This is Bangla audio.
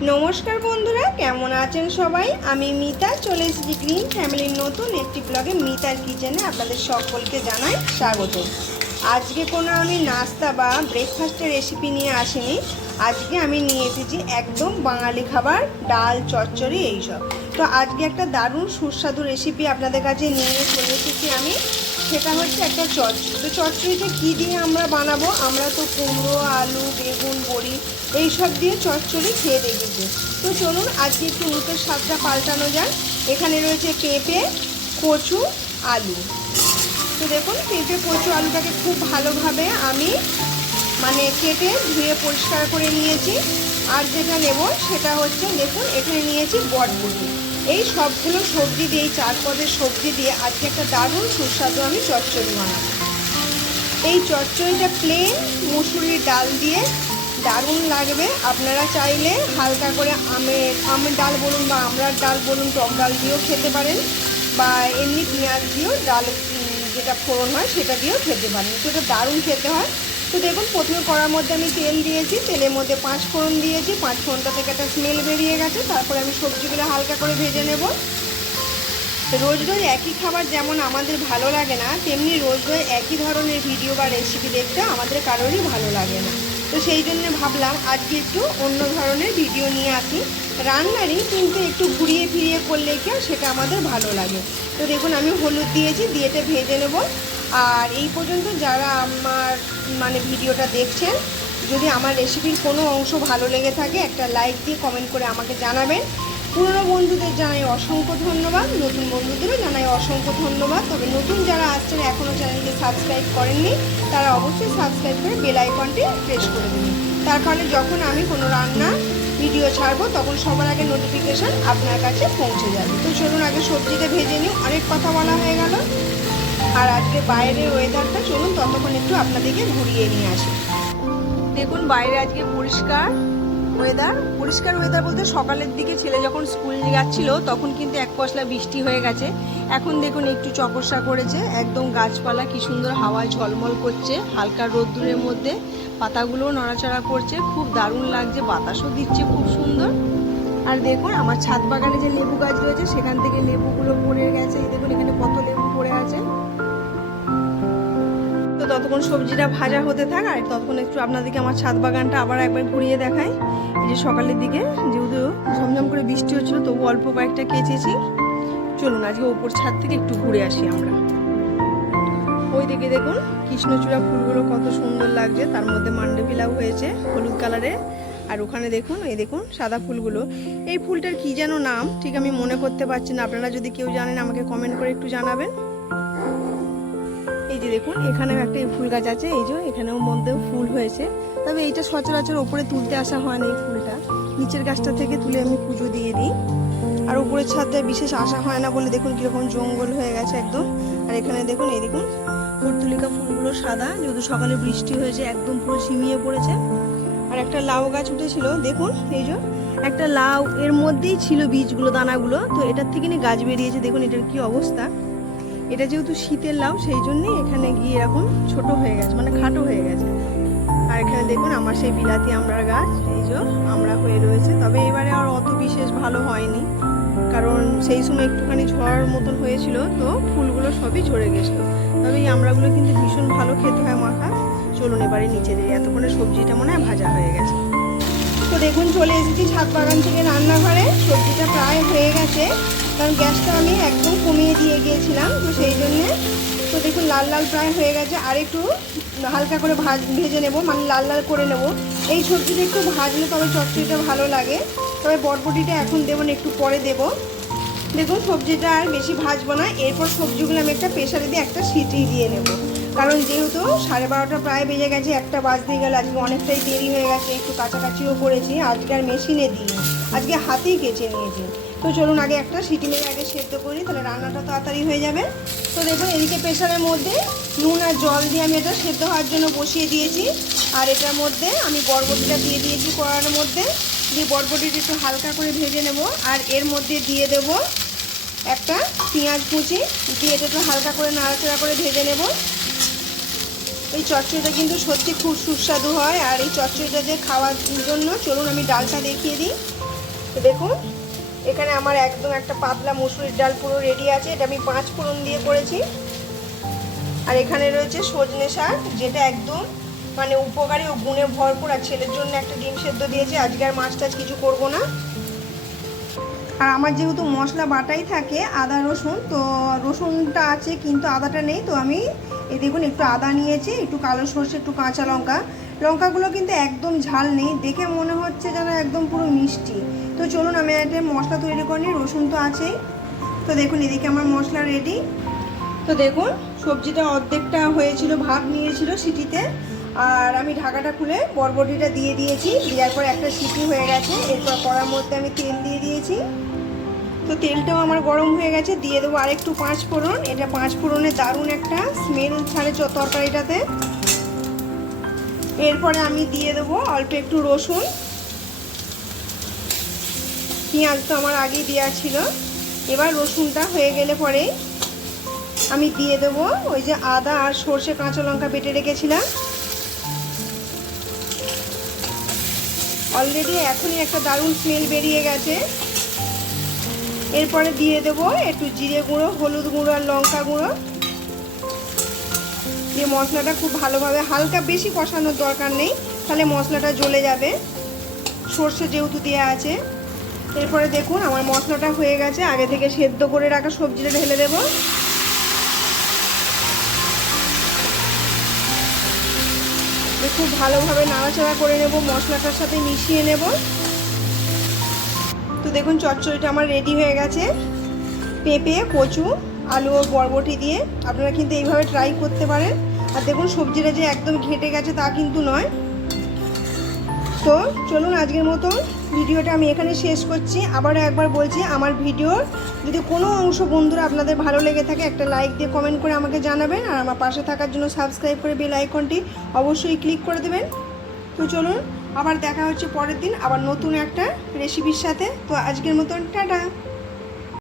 নমস্কার বন্ধুরা, কেমন আছেন সবাই? আমি মিতা, চলে এসেছি গ্রিন ফ্যামিলির নতুন একটি ব্লগে মিতার কিচেনে আপনাদের সকলকে জানাই স্বাগত। আজকে কোনো আমি নাস্তা বা ব্রেকফাস্টের রেসিপি নিয়ে আসিনি। আজকে আমি নিয়ে এসেছি একদম বাঙালি খাবার, ডাল, চচ্চড়ি এইসব। তো আজকে একটা দারুণ সুস্বাদু রেসিপি আপনাদের কাছে নিয়ে চলে এসেছি আমি। সেটা হচ্ছে একটা চচ্চড়ি। তো চচ্চড়িটা কী দিয়ে আমরা বানাবো? আমরা তো কুমড়ো, আলু, বেগুন, বড়ি এইসব দিয়ে চচ্চড়ি খেয়ে দেখেছি। তো চলুন, আজকে একটু মুখের স্বাদটা পাল্টানো যাক। এখানে রয়েছে পেঁপে, কচু, আলু। তো দেখুন, পেঁপে, কচু, আলুটাকে খুব ভালোভাবে আমি মানে কেটে ধুয়ে পরিষ্কার করে নিয়েছি। আর যেটা নেব সেটা হচ্ছে, দেখুন, এখানে নিয়েছি বটবটি। এই সবগুলো সবজি দিয়ে চার পদের সবজি দিয়ে আজকে একটা দারুণ সুস্বাদু আমি চচ্চড়ি বানাবো। এই চচ্চড়িটা প্লেন মুসুরির ডাল দিয়ে দারুণ লাগবে। আপনারা চাইলে হালকা করে আমের আমের ডাল বলুন বা আমরার ডাল বলুন, টক ডাল দিয়েও খেতে পারেন বা এমনি পেঁয়াজ দিয়েও ডাল যেটা ফোড়ন হয় সেটা দিয়েও খেতে পারেন। এটা দারুণ খেতে হয়। তো দেখুন, প্রথমে কড়ার মধ্যে আমি তেল দিয়েছি, তেলের মধ্যে পাঁচ ফোড়ন দিয়েছি, পাঁচ ফোড়নটা থেকে একটা স্মেল বেরিয়ে গেছে, তারপরে আমি সবজিগুলো হালকা করে ভেজে নেব। রোজ রোজ একই খাবার যেমন আমাদের ভালো লাগে না, তেমনি রোজ রোজ একই ধরনের ভিডিও বা রেসিপি দেখতে আমাদের কারোরই ভালো লাগে না। তো সেই জন্য ভাবলাম, আজকে একটু অন্য ধরনের ভিডিও নিয়ে আসি। রান্নারই কিন্তু একটু ঘুরিয়ে ফিরিয়ে করলে কেউ সেটা আমাদের ভালো লাগে। তো দেখুন, আমি হলুদ দিয়েছি দিয়েতে ভেজে নেব। আর এই পর্যন্ত যারা আমার মানে ভিডিওটা দেখছেন, যদি আমার রেসিপির কোনো অংশ ভালো লেগে থাকে, একটা লাইক দিয়ে কমেন্ট করে আমাকে জানাবেন। পুরনো বন্ধুদের জানাই অসংখ্য ধন্যবাদ, নতুন বন্ধুদেরও জানাই অসংখ্য ধন্যবাদ। তবে নতুন যারা আসছেন এখনও চ্যানেলকে সাবস্ক্রাইব করেননি, তারা অবশ্যই সাবস্ক্রাইব করে বেল আইকনটি প্রেস করে দেবেন তার ফলে যখন আমি কোনো রান্না ভিডিও ছাড়বো, তখন সবার আগে নোটিফিকেশান আপনার কাছে পৌঁছে যাবে। তো চলুন আগে সবজিটা ভেজে নিই। অনেক কথা বলা হয়ে গেল। আর আজকে বাইরের ওয়েদারটা চলুন ততক্ষণ একটু আপনাদেরকে ঘুরিয়ে নিয়ে আসি। দেখুন, বাইরে আজকে পরিষ্কার ওয়েদার পরিষ্কার ওয়েদার বলতে সকালের দিকে ছেলে যখন স্কুল যাচ্ছিল, তখন কিন্তু এক পশলা বৃষ্টি হয়ে গেছে। এখন দেখুন, একটু চকসা করেছে। একদম গাছপালা কি সুন্দর হাওয়া ঝলমল করছে, হালকা রোদ্দুরের মধ্যে। পাতাগুলোও নড়াচড়া করছে। খুব দারুণ লাগছে, বাতাসও দিচ্ছে খুব সুন্দর। আর দেখুন, আমার ছাদ বাগানে যে লেবু গাছ রয়েছে, সেখান থেকে লেবুগুলো পড়ে গেছে। দেখুন, এখানে কত লেবু ততক্ষণ সবজিটা ভাজা হতে থাক আর ততক্ষণ একটু আপনাদেরকে আমার ছাদ বাগানটা আবার একবার ঘুরিয়ে দেখাই। এই যে সকালের দিকে যেহেতু ঝমঝম করে বৃষ্টি হচ্ছিল, তবু অল্প কয়েকটা কেচেছি। চলুন আজকে ওপর ছাদ থেকে একটু ঘুরে আসি আমরা। ওই দিকে দেখুন কৃষ্ণচূড়া ফুলগুলো কত সুন্দর লাগছে। তার মধ্যে মান্ডবিলাও হয়েছে হলুদ কালারের আর ওখানে দেখুন, এই দেখুন সাদা ফুলগুলো। এই ফুলটার কি যেন নাম ঠিক আমি মনে করতে পারছি না। আপনারা যদি কেউ জানেন আমাকে কমেন্ট করে একটু জানাবেন। এই যে দেখুন, এখানেও একটা ফুল গাছ আছে, এই যে এখানেও মধ্যেও ফুল হয়েছে। তবে এইটা সচরাচর ওপরে তুলতে আসা হয় না এই ফুলটা। নিচের গাছটা থেকে তুলে আমি পুজো দিয়ে দিই। আর উপরের ছাদে বিশেষ আসা হয় না বলে দেখুন কীরকম জঙ্গল হয়ে গেছে একদম। আর এখানে দেখুন, এই দেখুন পর্তুলিকা ফুলগুলো সাদা, যেহেতু সকালে বৃষ্টি হয়েছে, একদম পুরো ছিমিয়ে পড়েছে। আর একটা লাউ গাছ উঠেছিল, দেখুন, এই যে, একটা লাউ, এর মধ্যেই ছিল বীজগুলো, দানাগুলো। তো এটার থেকে নিয়ে গাছ বেরিয়েছে, দেখুন এটার কি অবস্থা। এটা যেহেতু শীতের লাউ, সেই জন্যই এখানে গিয়ে এরকম ছোট হয়ে গেছে মানে খাটো হয়ে গেছে। আর এখানে দেখুন, আমার সেই বিলাতি আমড়ার গাছ, এই যে আমড়া হয়ে রয়েছে। তবে এবারে আর অত বিশেষ ভালো হয়নি, কারণ সেই সময় একটুখানি ঝড় মতন হয়েছিল, তো ফুলগুলো সবই ঝরে গেছিল। তবে এই আমড়াগুলো কিন্তু ভীষণ ভালো খেতে হয় মাখা। চলুন এবারে নিচে দিয়ে এতক্ষণে সবজিটা মনে হয় ভাজা হয়ে গেছে। তো দেখুন, চলে এসেছি ছাদ বাগান থেকে রান্নাঘরে। সবজিটা প্রায় হয়ে গেছে। কারণ গ্যাসটা আমি একদম কমিয়ে দিয়ে গিয়েছিলাম, তো সেই জন্যে তো দেখুন লাল লাল প্রায় হয়ে গেছে। আর একটু হালকা করে ভাজ, ভেজে নেব মানে লাল লাল করে নেব। এই সবজিটা একটু ভাজলে তবে চচ্চড়িটা ভালো লাগে। তবে বটবটিটা এখন দেবো না, একটু পরে দেব। দেখুন সবজিটা আর বেশি ভাজবো না, এরপর সবজিগুলো আমি একটা প্রেশারে দিয়ে একটা সিটি দিয়ে নেব। কারণ যেহেতু সাড়ে বারোটা প্রায় বেজে গেছে, একটা বাজতে গেল, আজকে অনেকটাই দেরি হয়ে গেছে, একটু কাছাকাছিও করেছি, আজকে আর মেশিনে দিই আজকে হাতেই কেচে নিয়েছি। তো চলুন আগে একটা সিটি মেরে আগে সেদ্ধ করি, তাহলে রান্নাটা তাড়াতাড়ি হয়ে যাবে। তো দেখুন, এদিকে প্রেশারের মধ্যে নুন আর জল দিয়ে আমি এটা সেদ্ধ হওয়ার জন্য বসিয়ে দিয়েছি। আর এটার মধ্যে আমি বরবটিটা দিয়ে দিয়েছি কড়ার মধ্যে। দিয়ে বরবটিটা একটু হালকা করে ভেজে নেব। আর এর মধ্যে দিয়ে দেব একটা পেঁয়াজ কুচি। দিয়ে এটা একটু হালকা করে নাড়াচাড়া করে ভেজে নেব। এই চচ্চড়িটা কিন্তু সত্যি খুব সুস্বাদু হয়। আর এই চচ্চড়িটা যে খাওয়ার জন্য চলুন আমি ডালটা দেখিয়ে দিই। তো দেখুন এখানে আমার একদম একটা পাতলা মুসুরির ডাল পুরো রেডি আছে, এটা আমি পাঁচ ফোড়ন দিয়ে করেছি। আর এখানে রয়েছে সজনে শাক, যেটা একদম মানে উপকারী ও গুণে ভরপুর, আর ছেলের জন্য একটা ডিম সেদ্ধ দিয়েছি, আজকে আর মাছ টাছ কিছু করব না। আর আমার যেহেতু মশলা বাটাই থাকে, আদা, রসুন, তো রসুনটা আছে, কিন্তু আদাটা নেই, তো আমি, এই দেখুন, একটু আদা নিয়েছি, একটু কালো সর্ষে, একটু কাঁচা লঙ্কা লঙ্কাগুলো কিন্তু একদম ঝাল নেই, দেখে মনে হচ্ছে যেন একদম পুরো মিষ্টি। তো চলুন আমি একটা মশলা তৈরি করে রসুন তো আছেই। তো দেখুন এদিকে আমার মশলা রেডি তো দেখুন, সবজিটা অর্ধেকটা হয়েছিল ভাব নিয়েছিল সিটিতে। আর আমি ঢাকাটা খুলে বরবটিটা দিয়ে দিয়েছি, দেওয়ার পর একটা সিটি হয়ে গেছে, এরপর কড়ার মধ্যে আমি তেল দিয়ে দিয়েছি। তো তেলটাও আমার গরম হয়ে গেছে, দিয়ে দেবো আরেকটু পাঁচ ফোড়ন। এটা পাঁচ ফোড়নে দারুণ একটা স্মেল ছাড়ে তরকারিটাতে। এরপরে আমি দিয়ে দেবো অল্প একটু রসুন। পেঁয়াজ তো আমার আগেই দেওয়া ছিল। এবার রসুনটা হয়ে গেলে পরে আমি দিয়ে দেবো ওই যে আদা আর সর্ষে কাঁচা লঙ্কা বেটে রেখেছিলাম। অলরেডি এখনই একটা দারুণ স্মেল বেরিয়ে গেছে। এরপরে দিয়ে দেবো একটু জিরে গুঁড়ো, হলুদ গুঁড়ো আর লঙ্কা গুঁড়ো। দিয়ে মশলাটা খুব ভালোভাবে হালকা বেশি কষানোর দরকার নেই, তাহলে মশলাটা জ্বলে যাবে। সর্ষে যেহেতু দেওয়া আছে, এরপরে দেখুন আমার মশলাটা হয়ে গেছে, আগে থেকে সেদ্ধ করে রাখা সবজিটা ঢেলে দেবো। খুব ভালোভাবে নাড়াচাড়া করে নেব, মশলাটার সাথে মিশিয়ে নেব। তো দেখুন, চচ্চড়িটা আমার রেডি হয়ে গেছে। পেঁপে, কচু আলু ও বরবটি দিয়ে আপনারা কিন্তু এইভাবে ট্রাই করতে পারেন। আর দেখুন, সবজিটা যে একদম ঘেটে গেছে তা কিন্তু নয়। তো চলুন আজকের মতো ভিডিওটা আমি এখানে শেষ করছি। আবারও একবার বলছি, আমার ভিডিওর যদি কোনো অংশ বন্ধুরা আপনাদের ভালো লেগে থাকে, একটা লাইক দিয়ে কমেন্ট করে আমাকে জানাবেন। আর আমার পাশে থাকার জন্য সাবস্ক্রাইব করে বেল আইকনটি অবশ্যই ক্লিক করে দেবেন। তো চলুন, আবার দেখা হচ্ছে পরের দিন আবার নতুন একটা রেসিপির সাথে। তো আজকের মতন, টাটা!